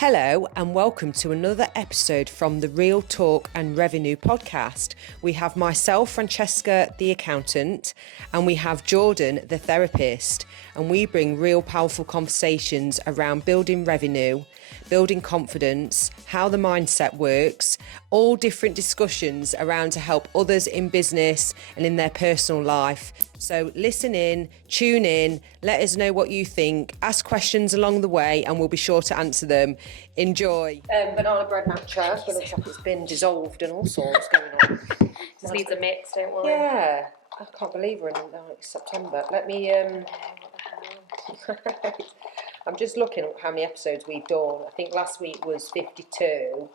Hello and welcome to another episode from the Real Talk and Revenue podcast. We have myself, Francesca, the accountant, and we have Jordan, the therapist, and we bring real powerful conversations around building revenue, building confidence, how the mindset works, all different discussions around to help others in business and in their personal life. So listen in, tune in, let us know what you think, ask questions along the way and we'll be sure to answer them. Enjoy. Banana bread matcha, but looks like it's been dissolved and all sorts going on. Just needs a mix, don't worry. Yeah, I can't believe we're in September. Let me, I'm just looking at how many episodes we've done. I think last week was 52.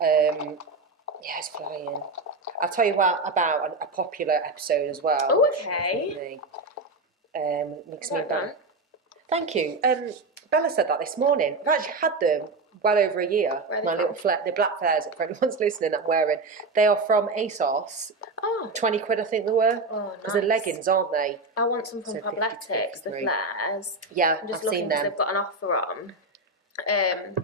Yeah, it's flying. I'll tell you about a popular episode as well. Oh, okay. Makes me bad. Thank you. Bella said that this morning. I've actually had them well over a year. My little the black flares, if anyone's listening, I'm wearing. They are from ASOS. Oh. 20 quid, I think they were. Oh, nice. Because they're leggings, aren't they? I want some from Fabletics, the flares. Yeah, I'm just I've looking seen them. they've got an offer on. And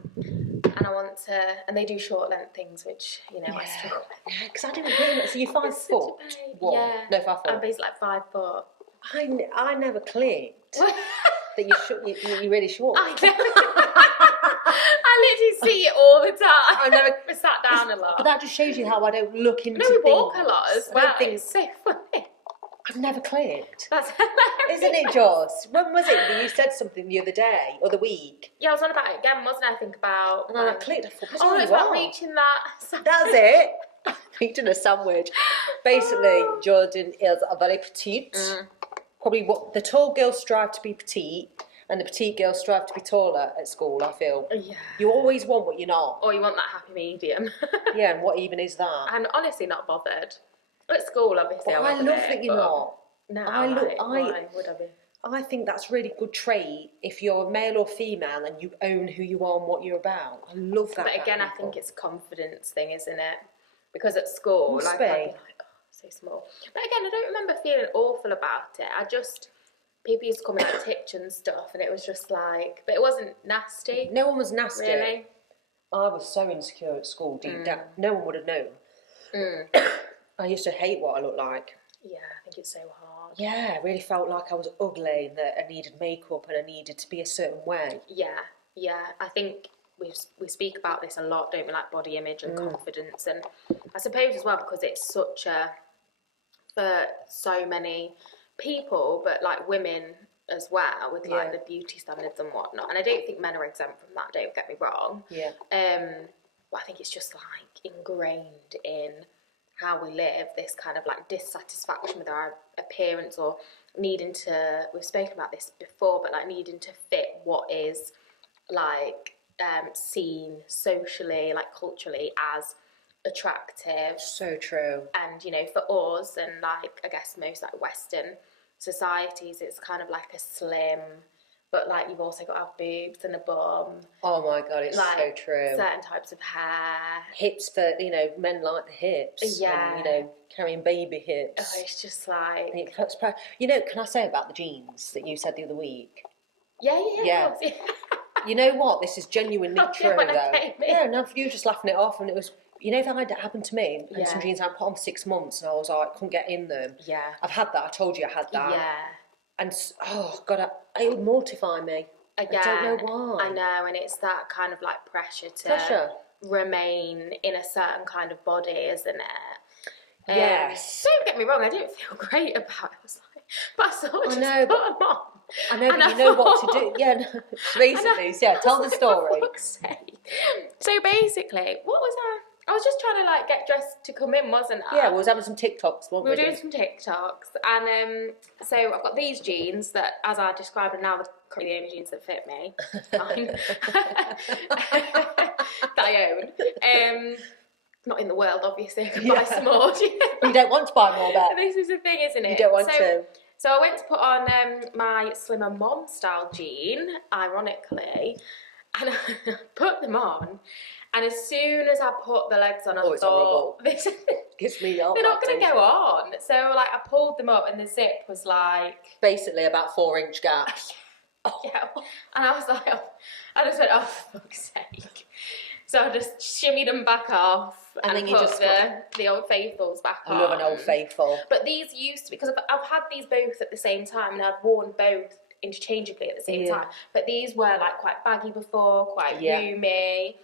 I want to, and they do short length things, which, you know, I struggle with. Yeah, because I didn't realise. So you're 5 foot? What? Yeah. No, 5 foot. I'm basically like 5 foot. I never clicked that you're really short. I literally see it all the time. I never sat down a lot. But that just shows you how I don't look into we things. walk a lot as well. It's so funny. I've never clicked. That's hilarious. Isn't it, Joss? When was it that you said something the other day or the week? Yeah, I was on about it again, wasn't I? I think about. And I clicked. I thought, oh, it's about reaching that. That's it. Eating a sandwich. Basically, Jordan is a very petite. Probably what the tall girls strive to be petite, and the petite girls strive to be taller at school. I feel. Yeah. You always want what you're not. Or you want that happy medium. Yeah, and what even is that? I'm honestly not bothered. At school, obviously. Well, I love that you're not. No, why would I be? I think that's a really good trait if you're male or female and you own who you are and what you're about. I love that. But again, I think it's a confidence thing, isn't it? Because at school, I'd be like, oh, so small. But again, I don't remember feeling awful about it. People used to call me like titch and stuff, and it was just like, but it wasn't nasty. No one was nasty. Really? I was so insecure at school, deep down. No one would have known. I used to hate what I looked like. Yeah, I think it's so hard. Yeah, I really felt like I was ugly and that I needed makeup and I needed to be a certain way. Yeah. I think we speak about this a lot, don't we? Like body image and confidence, and I suppose as well because it's such for so many people, but like women as well with like the beauty standards and whatnot. And I don't think men are exempt from that. Don't get me wrong. Yeah. But I think it's just like ingrained in how we live, this kind of like dissatisfaction with our appearance or needing to, we've spoken about this before, but like needing to fit what is like seen socially, like culturally as attractive. So true. And, you know, for us and like, I guess most like Western societies, it's kind of like a slim, but like you've also got to have boobs and a bum. Oh my God, it's like, so true. Certain types of hair. Hips for, you know, men like the hips. Yeah. And, you know, carrying baby hips. Oh, it's just like... You know, can I say about the jeans that you said the other week? Yeah. You know what? This is genuinely true, though. Yeah, no, you were just laughing it off and it was... You know that happened to me? And some jeans I put on for 6 months and I was like, couldn't get in them. Yeah. I've had that. I told you I had that. Yeah. And, oh, God, it would mortify me. Again, I don't know why. I know, and it's that kind of like pressure to remain in a certain kind of body, isn't it? Yes. Don't get me wrong, I didn't feel great about it. I was like, but I sort of just put them on. I know, but you know what to do. Yeah, no, basically, tell the story. For fuck's sake. So basically, what was I was just trying to like get dressed to come in, wasn't I? Yeah, we was having some TikToks, weren't we? We were doing some TikToks, and so I've got these jeans that, as I described, are now the only jeans that fit me. Fine. That I own. Not in the world, obviously. I can buy some more. You don't want to buy more, but this is the thing, isn't it? You don't want to. So I went to put on my slimmer mom style jean, ironically, and I put them on. And as soon as I put the legs on, I thought, it's me they're not going to go on. So like I pulled them up and the zip was like... Basically about 4-inch gap. Yeah. And I was like, oh, I just went, oh, for fuck's sake. So I just shimmied them back off and then put the Old Faithfuls back on. I love an Old Faithful. But these used to, because I've had these both at the same time and I've worn both interchangeably at the same time. But these were like quite baggy before, quite roomy.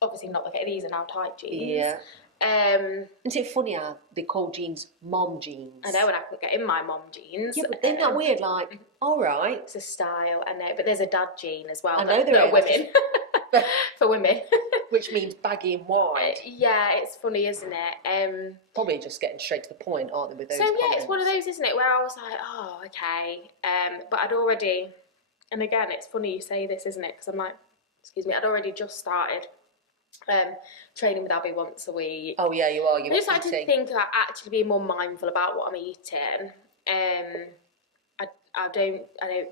Obviously not like these are now tight jeans. Yeah. Isn't it funny how they call jeans mom jeans? I know, and I could get in my mom jeans. Yeah, but isn't that weird? Like, all right. It's a style, I know, but there's a dad jean as well. I know there are women. For women. Which means baggy and wide. Yeah, it's funny, isn't it? Probably just getting straight to the point, aren't they, with those comments? Yeah, it's one of those, isn't it, where I was like, oh, okay. But I'd already, and again, it's funny you say this, isn't it? Because I'm like, excuse me, I'd already just started training with Abby once a week. Oh yeah, you are. I just started to think about actually being more mindful about what I'm eating. I don't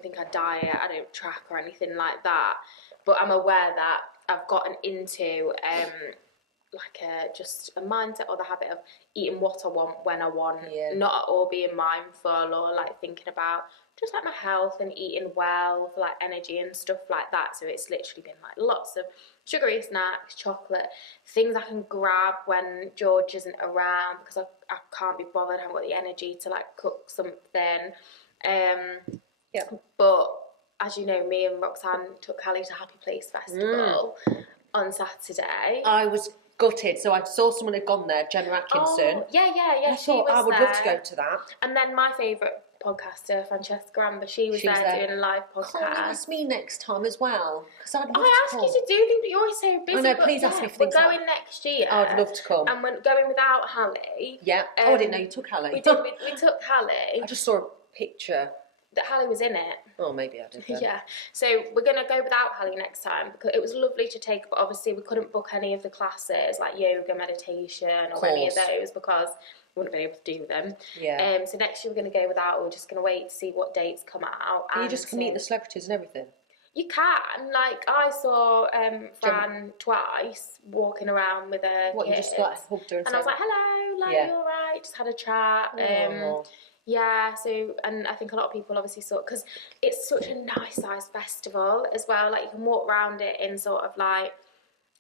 think I diet. I don't track or anything like that. But I'm aware that I've gotten into just a mindset or the habit of eating what I want when I want, not at all being mindful or like thinking about just like my health and eating well for like energy and stuff like that. So it's literally been like lots of sugary snacks, chocolate, things I can grab when George isn't around because I can't be bothered, I haven't got the energy to like cook something. But as you know, me and Roxanne took Callie to Happy Place Festival on Saturday. I was gutted, so I saw someone had gone there, Jenna Atkinson. Oh, yeah. I thought I would love to go to that. And then my favourite podcaster, Francesca, she was there doing a live podcast. Can't you ask me next time as well? Because I'd love to I asked you to do things, but you're always so busy. I know, please ask me for things. We're going next year. I'd love to come. And we're going without Hallie. Yeah. I didn't know you took Hallie. We did. We took Hallie. I just saw a picture. That Hallie was in it. Oh, maybe I did then. Yeah. So we're going to go without Hallie next time because it was lovely to take, but obviously we couldn't book any of the classes like yoga, meditation or any of those because we wouldn't be able to do them. Yeah. So next year we're going to go without. We're just going to wait to see what dates come out. And you just can meet the celebrities and everything? You can. Like, I saw Fran twice walking around with her What, kids. you just like hugged her and I was like, hello, like, you all right? Just had a chat. Yeah, so, and I think a lot of people obviously saw, because it's such a nice sized festival as well. Like, you can walk around it in sort of like,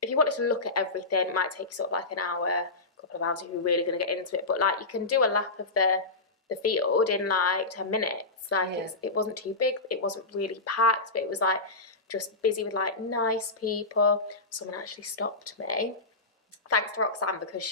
if you wanted to look at everything, it might take sort of like an hour, a couple of hours if you're really going to get into it. But like, you can do a lap of the field in like 10 minutes. Like, it wasn't too big, it wasn't really packed, but it was like just busy with like nice people. Someone actually stopped me. Thanks to Roxanne, because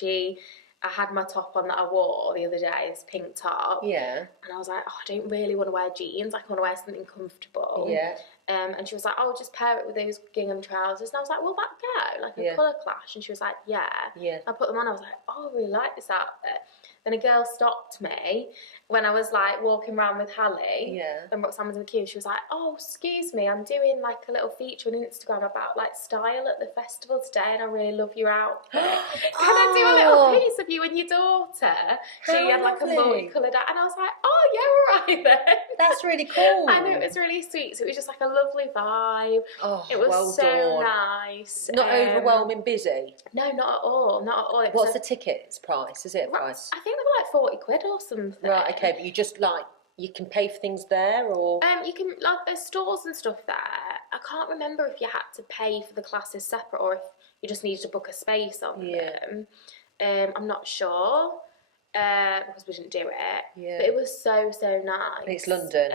I had my top on that I wore the other day, this pink top. Yeah. And I was like, oh, I don't really want to wear jeans. Like, I want to wear something comfortable. Yeah. And she was like, oh, just pair it with those gingham trousers. And I was like, will that go? Like a colour clash? And she was like, yeah. Yeah. I put them on. I was like, oh, I really like this outfit. Then a girl stopped me when I was like walking around with Hallie. Yeah. And Roxanne was in the queue. She was like, oh, excuse me, I'm doing like a little feature on Instagram about like style at the festival today, and I really love your outfit. Can I do a little piece of you and your daughter? She had like a multicoloured outfit, and I was like, oh yeah, all right then. That's really cool. I know, it was really sweet. So it was just like a lovely vibe. Oh, it was well so done. Nice. Not overwhelming busy. No, not at all. Not at all. What's the ticket's price? Is it a price? I think they were like 40 quid or something. Right, okay, but you just like, you can pay for things there, or? You can, like, there's stores and stuff there. I can't remember if you had to pay for the classes separate or if you just needed to book a space on them. I'm not sure, because we didn't do it. Yeah. But it was so, so nice. And it's London?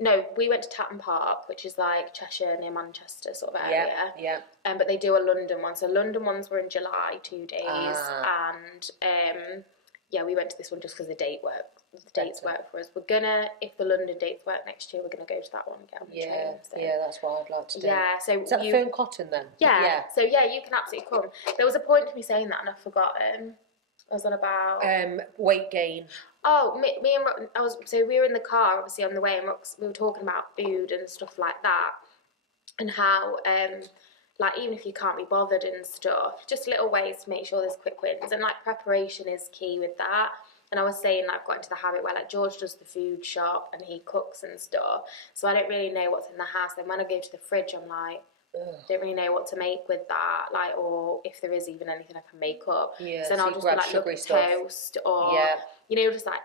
No, we went to Tatton Park, which is like Cheshire near Manchester sort of area. Yeah. But they do a London one. So London ones were in July, 2 days. And yeah, we went to this one just because the dates work for us. We're gonna, if the London dates work next year, we're gonna go to that one and get on the train. So. Yeah, that's what I'd like to do. Yeah, so is that the Fern Cotton then? Yeah. So yeah, you can absolutely come. There was a point to me saying that and I've forgotten. I was on about weight gain. Oh, me and so we were in the car obviously on the way, and we were talking about food and stuff like that, and how like, even if you can't be bothered and stuff, just little ways to make sure there's quick wins. And, like, preparation is key with that. And I was saying, like, I've got into the habit where, like, George does the food shop and he cooks and stuff. So I don't really know what's in the house. Then when I go to the fridge, I'm like, don't really know what to make with that, like, or if there is even anything I can make up. Yeah, so then I'll just be like, look, toast, or you know, just like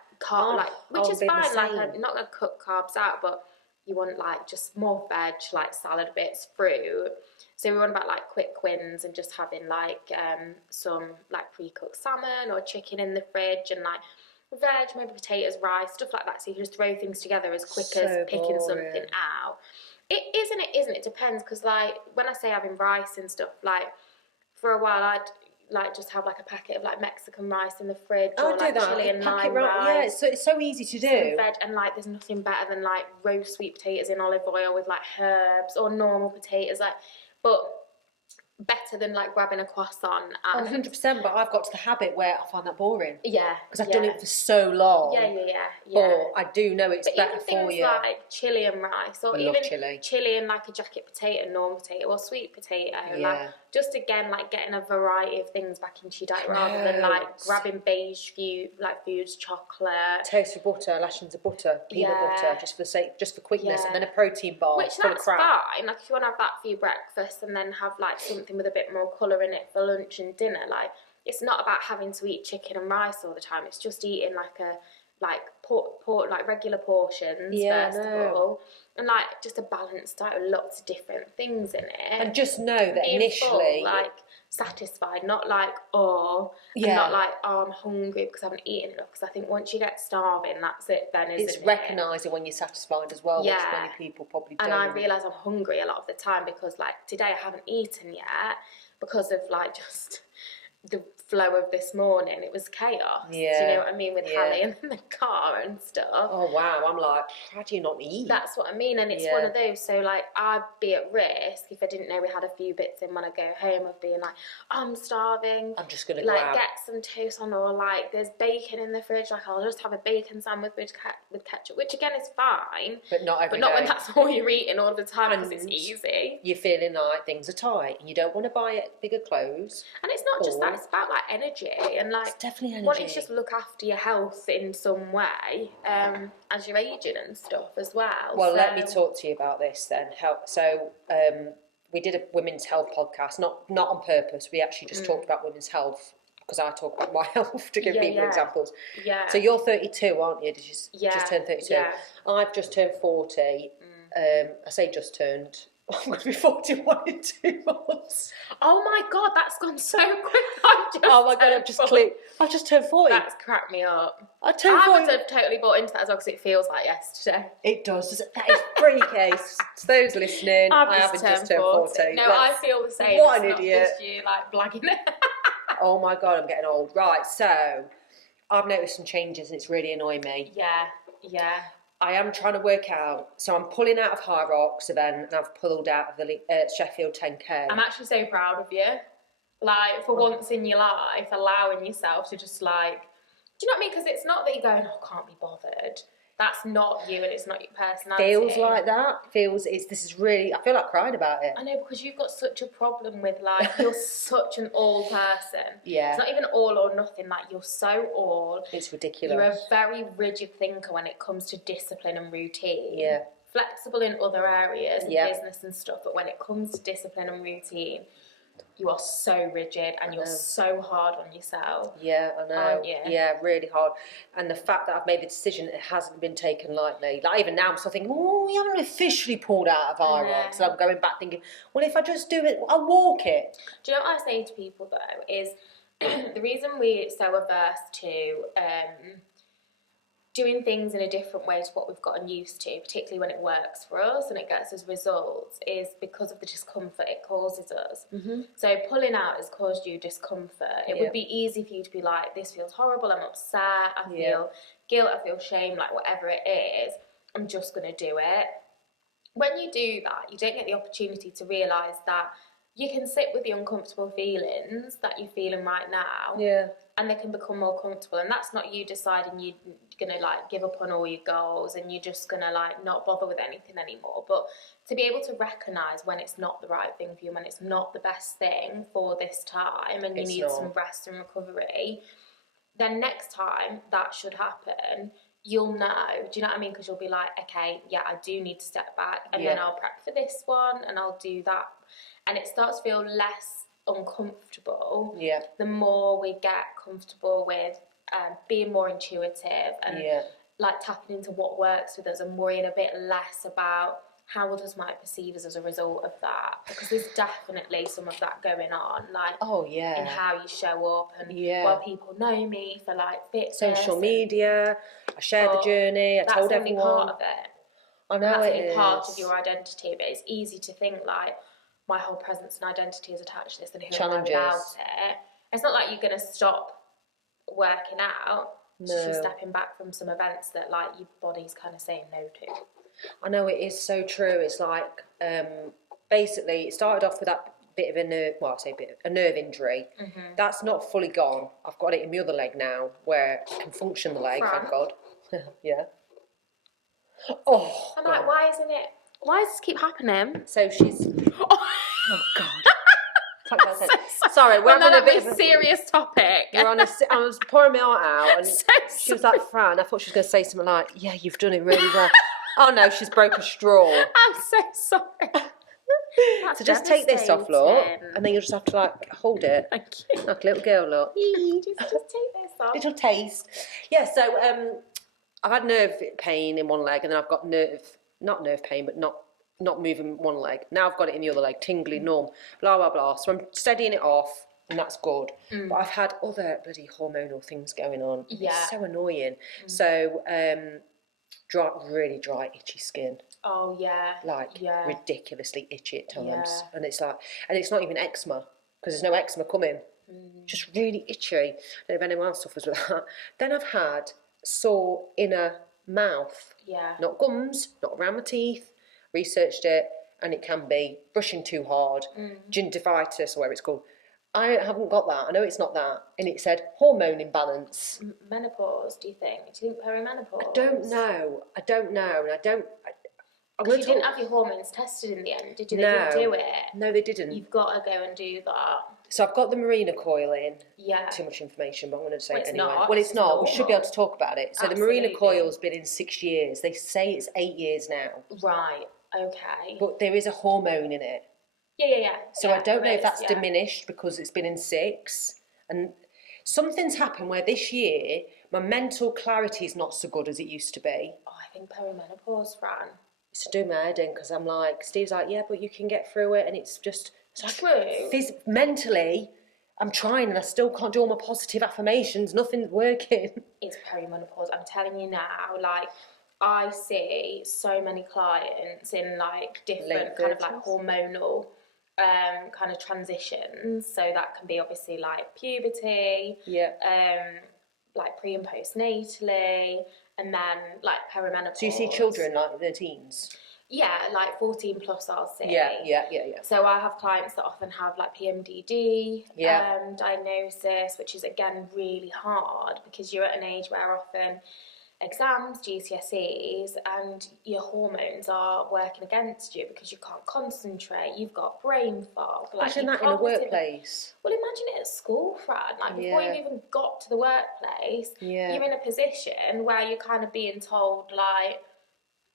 which is fine. Like, I'm not gonna cook carbs out, but you want like just more veg, like salad bits, fruit. So we want about like quick wins and just having like some like pre-cooked salmon or chicken in the fridge and like veg, maybe potatoes, rice, stuff like that. So you can just throw things together as quick as picking something out. It is and it isn't. It depends, because like when I say having rice and stuff, like for a while I'd like just have like a packet of like Mexican rice in the fridge, or like chili and lime rice. Yeah, it's so easy to do. Veg, and like there's nothing better than like roast sweet potatoes in olive oil with like herbs, or normal potatoes, like, but better than like grabbing a croissant. 100%, but I've got to the habit where I find that boring. Yeah. Because I've done it for so long. Yeah. But I do know it's better for you. Like chili and rice, or even chili and like a jacket potato, normal potato, or sweet potato. Like, just again, like getting a variety of things back into your diet rather than like grabbing beige foods, chocolate. Toast with butter, lashings of butter, peanut butter, just for quickness, and then a protein bar. Which that's fine. Like if you want to have that for your breakfast and then have like something with a bit more colour in it for lunch and dinner, like it's not about having to eat chicken and rice all the time. It's just eating like like regular portions first of all, and like just a balanced diet with lots of different things in it. And just know that initially, full, like satisfied, not like and not like I'm hungry because I haven't eaten enough. Because I think once you get starving, that's it. Then it's recognising when you're satisfied as well. Which many people probably don't. And I realise I'm hungry a lot of the time because like today I haven't eaten yet because of like just the flow of this morning. It was chaos. Do you know what I mean, with Hallie and the car and stuff. Oh wow, I'm like, how do you not eat? That's what I mean, and it's one of those. So like I'd be at risk if I didn't know we had a few bits in when I go home of being like, I'm starving, I'm just gonna like get some toast on, or like there's bacon in the fridge, like I'll just have a bacon sandwich with ketchup, which again is fine, but not every day. When that's all you're eating all the time, because it's easy. You're feeling like things are tight and you don't want to buy bigger clothes. And it's not just that, it's about like energy, and like it's definitely energy. Wanting to just look after your health in some way as you're aging and stuff as well. Well, let me talk to you about this then. We did a women's health podcast, not on purpose. We actually just talked about women's health because I talk about my health to give people examples. Yeah. So you're 32, aren't you? Did you just turn 32? Yeah. I've just turned 40. I say just turned. I'm going to be 41 in 2 months. Oh my God, that's gone so quick. I've just turned 40. That's cracked me up. I would have totally bought into that as well, because it feels like yesterday. It does. That is freaky. To those listening, I haven't just turned 40. No, I feel the same. What an idiot. Just you like blagging it. Oh my God, I'm getting old. Right, so I've noticed some changes and it's really annoying me. Yeah. I am trying to work out. So I'm pulling out of High Rocks event and I've pulled out of the Sheffield 10K. I'm actually so proud of you. Like, for once in your life, allowing yourself to just like, do you know what I mean? Because it's not that you're going, oh, can't be bothered. That's not you, and it's not your personality. Feels like that. This is really, I feel like crying about it. I know, because you've got such a problem with like, you're such an all person. Yeah. It's not even all or nothing, like you're so all. It's ridiculous. You're a very rigid thinker when it comes to discipline and routine. Yeah. Flexible in other areas, business and stuff, but when it comes to discipline and routine, you are so rigid and you're so hard on yourself. Yeah, I know. Aren't you? Yeah, really hard. And the fact that I've made the decision, it hasn't been taken lightly. Like even now, I'm still thinking, we haven't officially pulled out of High Rocks. So I'm going back thinking, well, if I just do it, I'll walk it. Do you know what I say to people though? Is the reason we're so averse to doing things in a different way to what we've gotten used to, particularly when it works for us and it gets us results, is because of the discomfort it causes us. Mm-hmm. So pulling out has caused you discomfort. It would be easy for you to be like, this feels horrible, I'm upset, I feel guilt, I feel shame, like whatever it is, I'm just going to do it. When you do that, you don't get the opportunity to realise that you can sit with the uncomfortable feelings that you're feeling right now, and they can become more comfortable. And that's not you deciding you're gonna like give up on all your goals and you're just gonna like not bother with anything anymore. But to be able to recognise when it's not the right thing for you, when it's not the best thing for this time, and you need some rest and recovery, then next time that should happen, you'll know, do you know what I mean? Because you'll be like, okay, yeah, I do need to step back, and then I'll prep for this one, and I'll do that. And it starts to feel less uncomfortable the more we get comfortable with being more intuitive and like tapping into what works with us and worrying a bit less about how others might perceive us as a result of that, because there's definitely some of that going on, like in how you show up and well, people know me for like fitness, social media, I share the journey, I told everyone. That's only part of it. I know that's it only is part of your identity, but it's easy to think like my whole presence and identity is attached to this, and who am I without it? It's not like you're going to stop working out. It's just stepping back from some events that like your body's kind of saying no to. I know it is so true. It's like basically it started off with that bit of a nerve, well, I say a nerve injury. That's not fully gone. I've got it in my other leg now where I can function the leg, thank God. Oh, I'm like, why does this keep happening? So she's oh God. Sorry, we're on a bit of a serious topic. I was pouring my heart out, and she was like, Fran, I thought she was going to say something like, yeah, you've done it really well. Oh no, she's broke a straw. I'm so sorry. So just take this off, look, and then you'll just have to like hold it. Thank you. Like a little girl, look. just take this off. Little taste. Yeah, so I've had nerve pain in one leg, and then I've got not nerve pain, but not moving one leg. Now I've got it in the other leg, tingly, numb, blah, blah, blah. So I'm steadying it off, and that's good. But I've had other bloody hormonal things going on. It's so annoying. So really dry, itchy skin. Oh, yeah. Ridiculously itchy at times. And it's like, and it's not even eczema, because there's no eczema coming. Just really itchy. I don't know if anyone else suffers with that. Then I've had sore inner mouth. Not gums, not around my teeth. Researched it, and it can be brushing too hard, gingivitis, or whatever it's called. I haven't got that. I know it's not that. And it said hormone imbalance. Menopause, do you think? Do you think perimenopause? I don't know. And I don't... You didn't have your hormones tested in the end, did you? They didn't do it. No, they didn't. You've got to go and do that. So I've got the Mirena coil in. Yeah. Too much information, but I'm going to say it anyway. Not. Well, it's not. Normal. We should be able to talk about it. So Absolutely. The Mirena coil's been in 6 years. They say it's 8 years now. Right. Okay. But there is a hormone in it. Yeah. So I don't know if that's diminished because it's been in 6. And something's happened where this year my mental clarity is not so good as it used to be. Oh, I think perimenopause, Fran. It's to do my head in, because I'm like, Steve's like, yeah, but you can get through it, and it's just mentally, I'm trying, and I still can't do all my positive affirmations. Nothing's working. It's perimenopause. I'm telling you now, like, I see so many clients in like different kind of like hormonal kind of transitions. So that can be obviously like puberty, like pre and postnatally, and then like perimenopause. So you see children like their teens? Yeah, like 14 plus I'll see. Yeah. So I have clients that often have like PMDD diagnosis, which is again really hard because you're at an age where often exams, GCSEs, and your hormones are working against you because you can't concentrate, you've got brain fog. Imagine that in a workplace. Well, imagine it at school, Fran. Like, before you've even got to the workplace, you're in a position where you're kind of being told, like,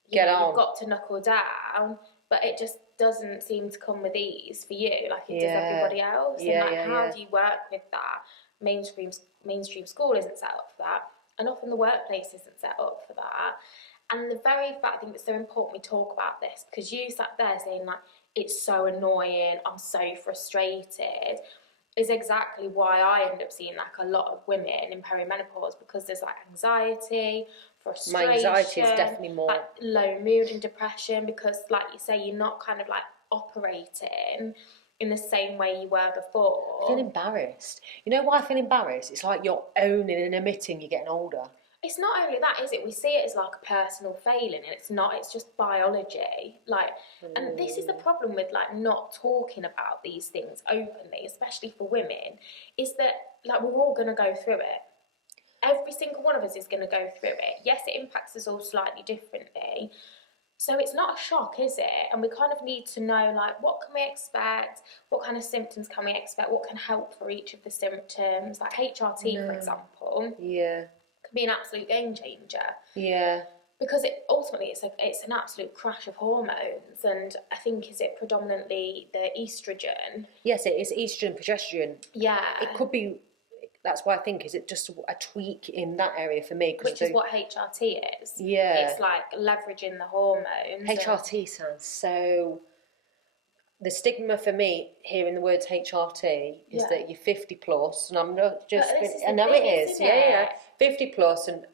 you've got to knuckle down, but it just doesn't seem to come with ease for you, like it does everybody else. And how do you work with that? Mainstream school isn't set up for that. And often the workplace isn't set up for that. And the very fact, I think it's so important we talk about this, because you sat there saying, like, it's so annoying, I'm so frustrated, is exactly why I end up seeing, like, a lot of women in perimenopause, because there's, like, anxiety, frustration. My anxiety is definitely more. Like, low mood and depression, because, like you say, you're not kind of, like, operating in the same way you were before. I feel embarrassed. You know why I feel embarrassed? It's like you're owning and admitting you're getting older. It's not only that, is it? We see it as like a personal failing, and it's not. It's just biology. Like, and this is the problem with like not talking about these things openly, especially for women, is that like we're all going to go through it. Every single one of us is going to go through it. Yes, it impacts us all slightly differently. So it's not a shock, is it? And we kind of need to know, like, what can we expect? What kind of symptoms can we expect? What can help for each of the symptoms? Like HRT, for example. Yeah. Can be an absolute game changer. Yeah. Because ultimately it's an absolute crash of hormones, and I think is it predominantly the estrogen? Yes, it is estrogen, progesterone. Yeah. It could be. That's why I think is it just a tweak in that area for me, which is what HRT is. Yeah. It's like leveraging the hormones. HRT sounds so. The stigma for me hearing the words HRT is that you're 50 plus, and I'm not just. I know it is. Yeah. 50 plus, and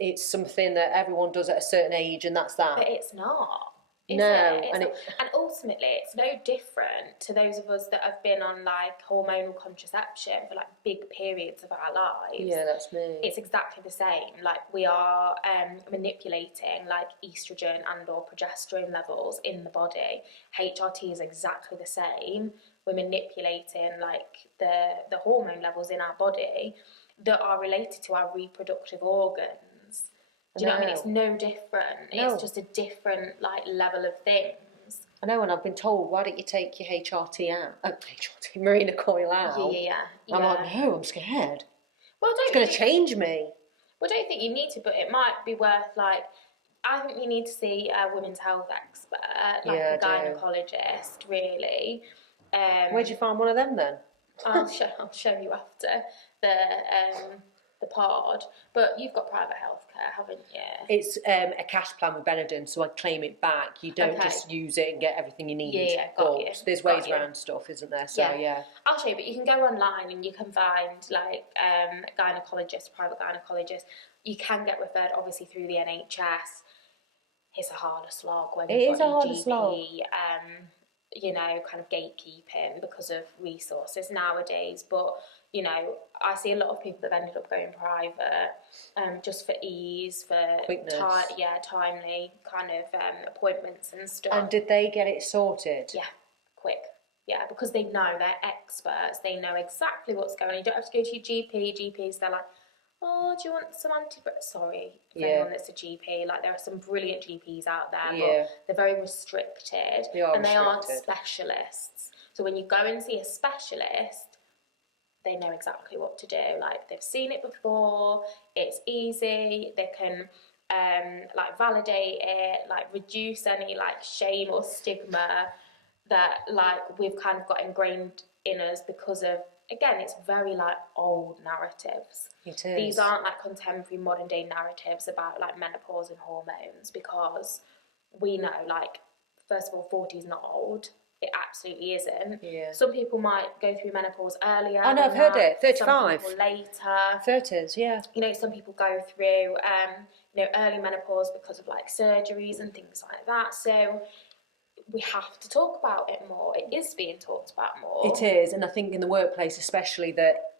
it's something that everyone does at a certain age, and that's that. But it's not. And ultimately, it's no different to those of us that have been on like hormonal contraception for like big periods of our lives. Yeah, that's me. It's exactly the same. Like we are manipulating like estrogen and or progesterone levels in the body. HRT is exactly the same. We're manipulating like the hormone levels in our body that are related to our reproductive organs. Do you know what I mean? It's no different. No. It's just a different like level of things. I know, and I've been told, why don't you take your HRT out? HRT, Marina coil out. Yeah. I'm like, no, I'm scared. Well, it's going to change me. Well, I don't think you need to, but it might be worth like. I think you need to see a women's health expert, like a gynaecologist, really. Where'd you find one of them then? I'll show you after the pod. But you've got private healthcare, haven't you? It's a cash plan with Benetton, so I claim it back. You don't just use it and get everything you need. Yeah, got you. There's ways around stuff, isn't there? So yeah. I'll show you, but you can go online and you can find like gynaecologist, private gynaecologist. You can get referred obviously through the NHS. It's a harder slog when you've got your GP, you know, kind of gatekeeping because of resources nowadays. But you know, I see a lot of people that have ended up going private, just for ease, for quickness, timely kind of appointments and stuff. And did they get it sorted? Yeah, quick. Yeah, because they know, they're experts. They know exactly what's going on. You don't have to go to your GP. GPs, they're like, oh, do you want some antibiotics? Sorry, for anyone that's a GP. Like, there are some brilliant GPs out there, but they're very restricted. They aren't specialists. So when you go and see a specialist, they know exactly what to do. Like, they've seen it before. It's easy. They can like validate it, like reduce any like shame or stigma that like we've kind of got ingrained in us because of, again, it's very like old narratives. It is. These aren't like contemporary modern day narratives about like menopause and hormones, because we know, like, first of all, 40 is not old. It absolutely isn't. Yeah. Some people might go through menopause earlier. I know, I've heard it. 35. Some people later. 30s, yeah. You know, some people go through, you know, early menopause because of like surgeries and things like that. So we have to talk about it more. It is being talked about more. It is, and I think in the workplace especially that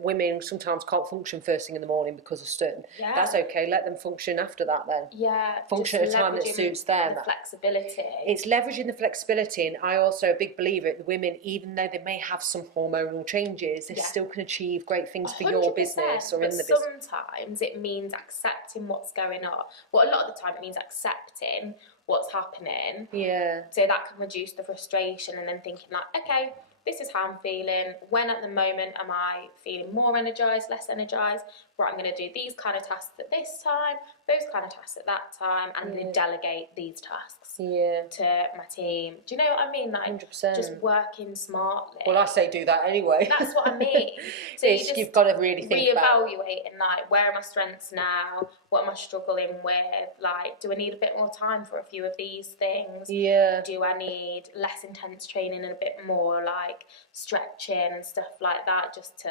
women sometimes can't function first thing in the morning because of certain. Yeah. That's okay. Let them function after that then. Yeah. Function at a time that suits them. The flexibility. It's leveraging the flexibility, and I also a big believer that the women, even though they may have some hormonal changes, they still can achieve great things for your business or in the business. Sometimes it means accepting what's going on. Well, a lot of the time it means accepting what's happening. Yeah. So that can reduce the frustration, and then thinking like, okay, this is how I'm feeling. When at the moment am I feeling more energized, less energized? Right, I'm going to do these kind of tasks at this time, those kind of tasks at that time, and then delegate these tasks to my team. Do you know what I mean? Like 100%. Just working smartly. Well, I say do that anyway. That's what I mean. So you've got to really think about reevaluating, like, where are my strengths now? What am I struggling with? Like, do I need a bit more time for a few of these things? Yeah. Do I need less intense training and a bit more like stretching and stuff like that, just to,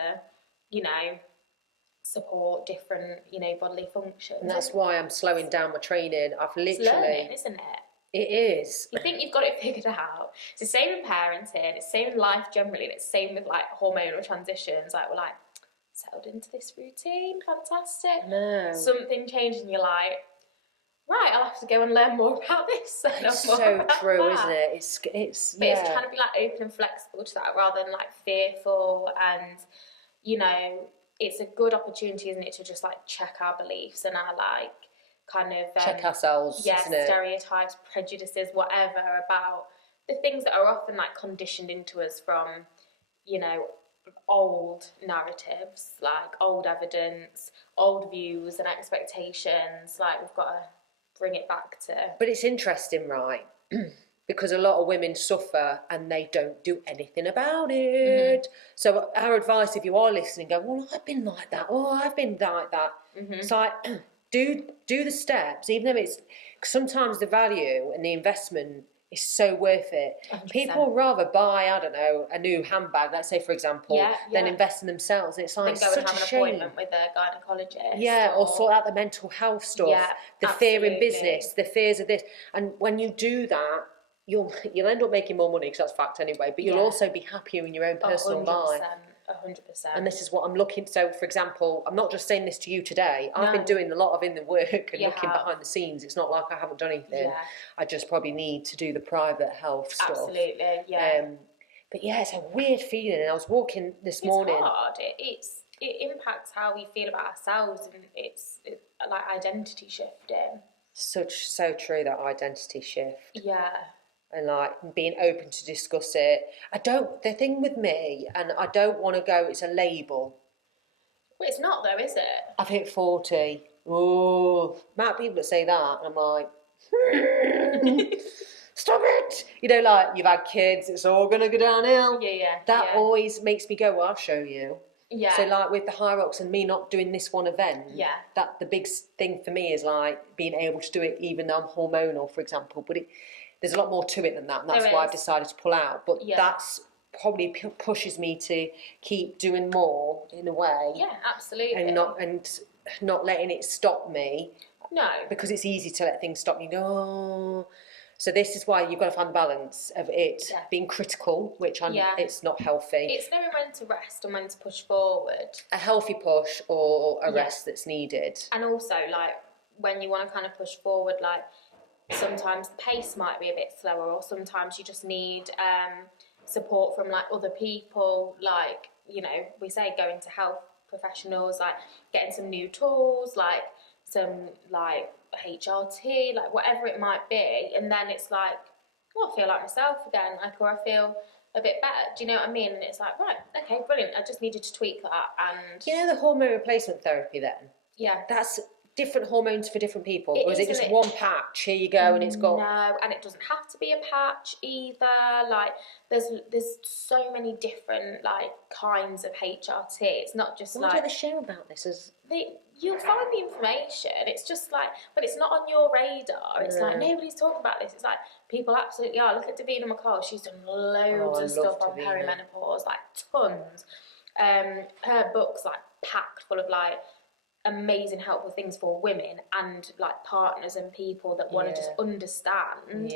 you know, support different, you know, bodily functions? And that's why I'm slowing down my training. I've literally. It's learning, isn't it? It is. You think you've got it figured out. It's the same in parenting, it's the same in life generally, and it's the same with like hormonal transitions. Like, we're like, settled into this routine, fantastic. No. Something changed and you're like, right, I'll have to go and learn more about this. It's so true, isn't it? It's it's trying to be like open and flexible to that rather than like fearful, and you know, it's a good opportunity, isn't it, to just like check our beliefs and our like kind of check ourselves, isn't it? Stereotypes, prejudices, whatever, about the things that are often like conditioned into us from, you know, old narratives, like old evidence, old views and expectations. Like, we've got to bring it back to... But it's interesting, right? Because a lot of women suffer and they don't do anything about it. So our advice, if you are listening, go, well, I've been like that, or I've been like that. It's like, do the steps, even though it's... Sometimes the value and the investment is so worth it. 100%. People rather buy, I don't know, a new handbag, let's say, for example, than invest in themselves. It's like then go and such have a an shame. appointment with a gynaecologist. Yeah, or sort out the mental health stuff, the fear in business, the fears of this. And when you do that, you'll end up making more money, because that's fact anyway, but you'll also be happier in your own personal life. 100%. And this is what I'm looking... So, for example, I'm not just saying this to you today. I've been doing a lot of in the work and looking behind the scenes. It's not like I haven't done anything. Yeah. I just probably need to do the private health stuff. Absolutely, yeah. But yeah, it's a weird feeling. And I was walking this morning. It's hard. It impacts how we feel about ourselves, and it's like identity shifting. So true, that identity shift. Yeah. And like being open to discuss it. The thing with me, and I don't want to go, it's a label. Well, it's not though, is it? I've hit 40. Oh, amount of people that say that, and I'm like, stop it. You know, like, you've had kids, it's all going to go downhill. Yeah. That always makes me go, well, I'll show you. Yeah. So like with the High Rocks and me not doing this one event, that the big thing for me is like being able to do it even though I'm hormonal, for example. But there's a lot more to it than that, and that's why I've decided to pull out. But that's probably pushes me to keep doing more in a way. Yeah, absolutely. And not letting it stop me. No. Because it's easy to let things stop you. Go, oh. So this is why you've got to find the balance of it being critical, which it's not healthy. It's knowing when to rest and when to push forward. A healthy push or a rest that's needed. And also, like, when you want to kind of push forward, like, sometimes the pace might be a bit slower, or sometimes you just need support from like other people, like, you know, we say going to health professionals, like getting some new tools, like some like HRT, like whatever it might be, and then it's like, oh, I feel like myself again, like, or I feel a bit better, do you know what I mean? And it's like, right, okay, brilliant, I just needed to tweak that. And you know the hormone replacement therapy then? Yeah. That's different hormones for different people, or is it just one patch, here you go, and it's got... No, and it doesn't have to be a patch either. Like, there's so many different like kinds of HRT. It's not just Why don't they share about this? You'll find the information. It's just like, but it's not on your radar. It's like nobody's talking about this. It's like people absolutely are. Look at Davina McCall. She's done loads of stuff on perimenopause, like tons. Her book's like packed full of like amazing helpful things for women and like partners and people that want to just understand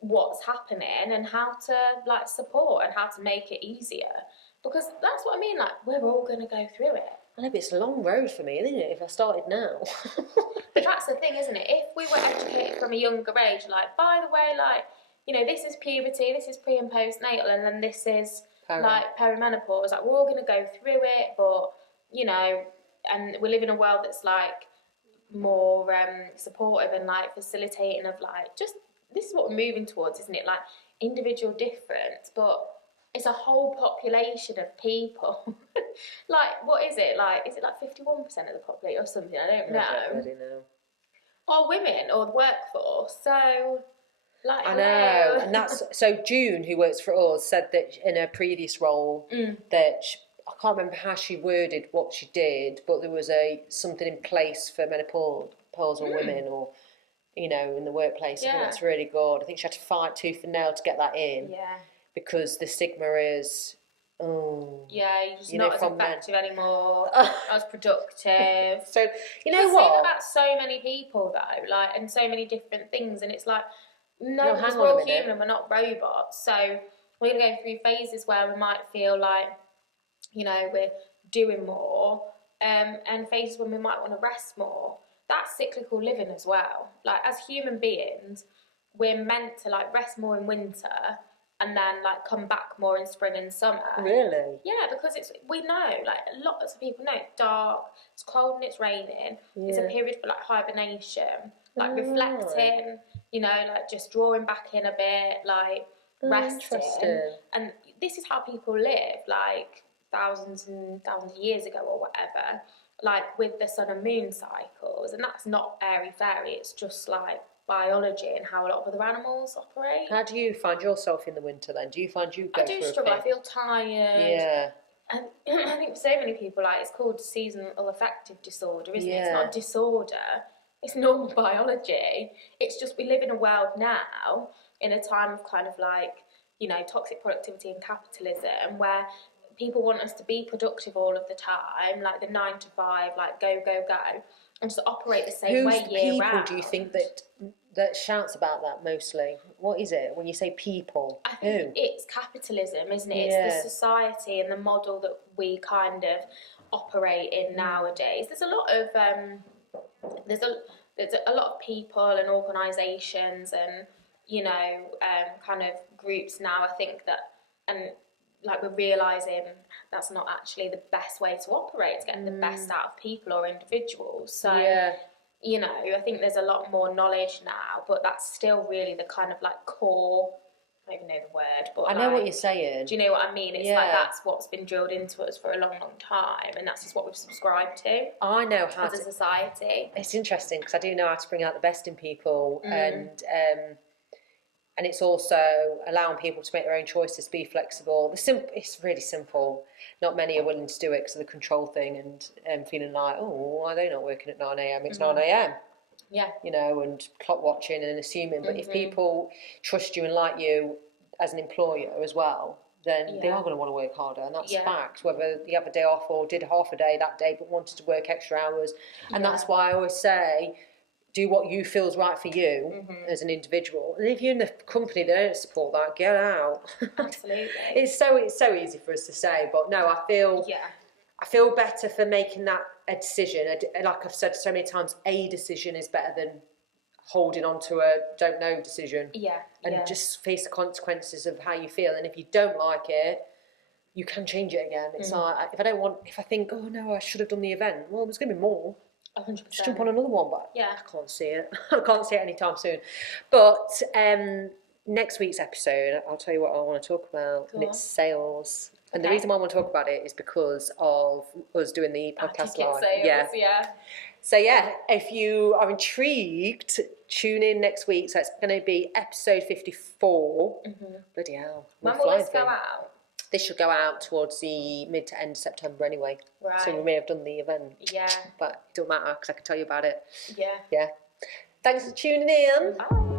what's happening and how to like support and how to make it easier, because that's what I mean, like, we're all going to go through it. I know, but it's a long road for me, isn't it, if I started now? But that's the thing, isn't it? If we were educated from a younger age, like, by the way, like, you know, this is puberty, this is pre and postnatal, and then this is like perimenopause, like, we're all going to go through it, but, you know, and we live in a world that's like more supportive and like facilitating of like, just, this is what we're moving towards, isn't it? Like individual difference, but it's a whole population of people. Like, what is it? Like, is it like 51% of the population or something? I don't know. I don't really know. Or women or the workforce. So, like, I know. And that's, so June, who works for us, said that in her previous role that I can't remember how she worded what she did, but there was something in place for menopausal women, or, you know, in the workplace. I think that's really good. I think she had to fight tooth and nail to get that in. Yeah. Because the stigma is, yeah, you're just not as effective anymore, not as productive. So, you know what? It's the same about so many people, though, like, and so many different things, and it's like, no, because we're all human and we're not robots. So we're going to go through phases where we might feel like, you know, we're doing more, and phases when we might want to rest more. That's cyclical living as well. Like, as human beings, we're meant to like rest more in winter and then like come back more in spring and summer. Really? Yeah, because we know, like, lots of people know it's dark, it's cold and it's raining. Yeah. It's a period for like hibernation, like reflecting, you know, like just drawing back in a bit, like resting. And this is how people live. Like, thousands and thousands of years ago or whatever, like with the sun and moon cycles, and that's not airy-fairy, it's just like biology and how a lot of other animals operate. How do you find yourself in the winter then? Do you find you go I do through struggle, a I feel tired. Yeah. And I think for so many people, like, it's called seasonal affective disorder, isn't it? It's not a disorder, it's normal biology. It's just we live in a world now, in a time of kind of like, you know, toxic productivity and capitalism, where people want us to be productive all of the time, like the 9 to 5, like go, go, go, and just operate the same way year round. Who's the people do you think that shouts about that mostly? What is it when you say people? I think it's capitalism, isn't it? It's the society and the model that we kind of operate in nowadays. There's a lot of there's a lot of people and organisations and, you know, kind of groups now, I think that, and like we're realising that's not actually the best way to operate, to get the best out of people or individuals. So, you know, I think there's a lot more knowledge now, but that's still really the kind of like core, I don't even know the word, but I know what you're saying. Do you know what I mean? It's like that's what's been drilled into us for a long, long time, and that's just what we've subscribed to. I know how as a society. It's interesting because I do know how to bring out the best in people, and it's also allowing people to make their own choices, be flexible. It's really simple. Not many are willing to do it because of the control thing and feeling like, oh, why are they not working at 9 a.m? It's 9 a.m. Yeah. You know, and clock watching and assuming. But if people trust you and like you as an employer as well, then they are going to want to work harder. And that's fact, whether you have a day off or did half a day that day but wanted to work extra hours. And that's why I always say, do what you feel is right for you as an individual. And if you're in the company that don't support that, get out. Absolutely. It's so easy for us to say, but no, I feel better for making that a decision. Like I've said so many times, a decision is better than holding on to a don't know decision. And just face the consequences of how you feel. And if you don't like it, you can change it again. It's like, if I think, oh no, I should have done the event, well, there's going to be more. 100%. Just jump on another one, but I can't see it. I can't see it anytime soon. But next week's episode, I'll tell you what I want to talk about, and it's sales. And the reason why I want to talk about it is because of us doing the podcast live. Sales, So if you are intrigued, tune in next week. So it's going to be episode 54. Bloody hell! When will this go out? This should go out towards the mid to end of September anyway. Right. So we may have done the event. Yeah. But it don't matter because I can tell you about it. Yeah. Thanks for tuning in. Bye.